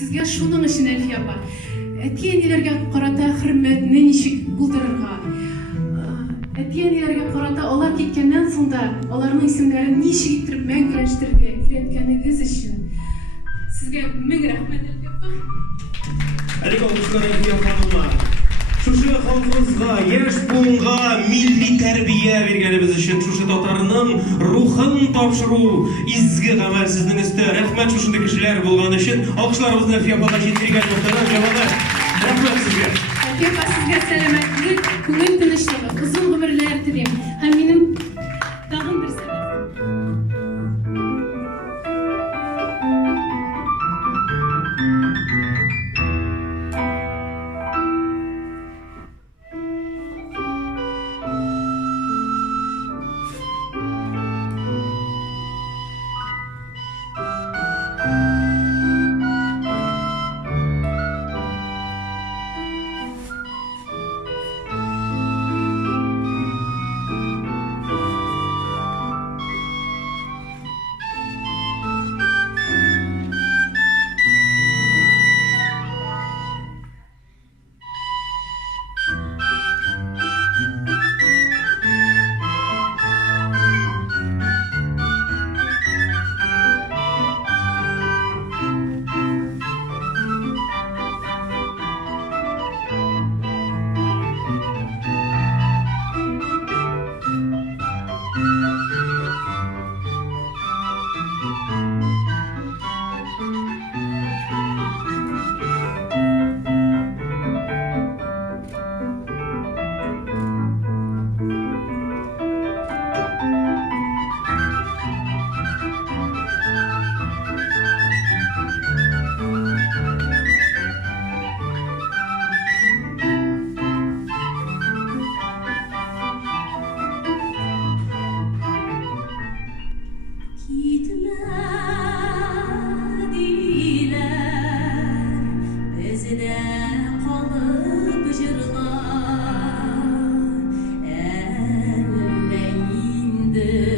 Sizge şunun için Elfi apa. Etiyenilerge karata hürmetini nişik buldarırga. Etiyenilerge karata olar ketkenden sonra olarның isimlerini nişik ittirip мәңгіләштерге үйреткеніңіз için. Sizge мың рахмет Elfi apa. Әлек алғышылар Elfi апаныма. Шушы халқымызға, яш буынға милли тәрбие бергеніміз үшін шушы татарының рухын тапшыру изгі ғамәл сіздің істі. Рахмет шушынды кішілер болған үшін. Алғышыларымызды Әлфи апаға жеткерген жоқтары. Жабады. Рахмет сізге. Әлфи апа, сізге сәлеметтілік, көңіл тыныштығы, ұзын ғұмырлар тілеймін. Һәм менің тағын бір сәлем. The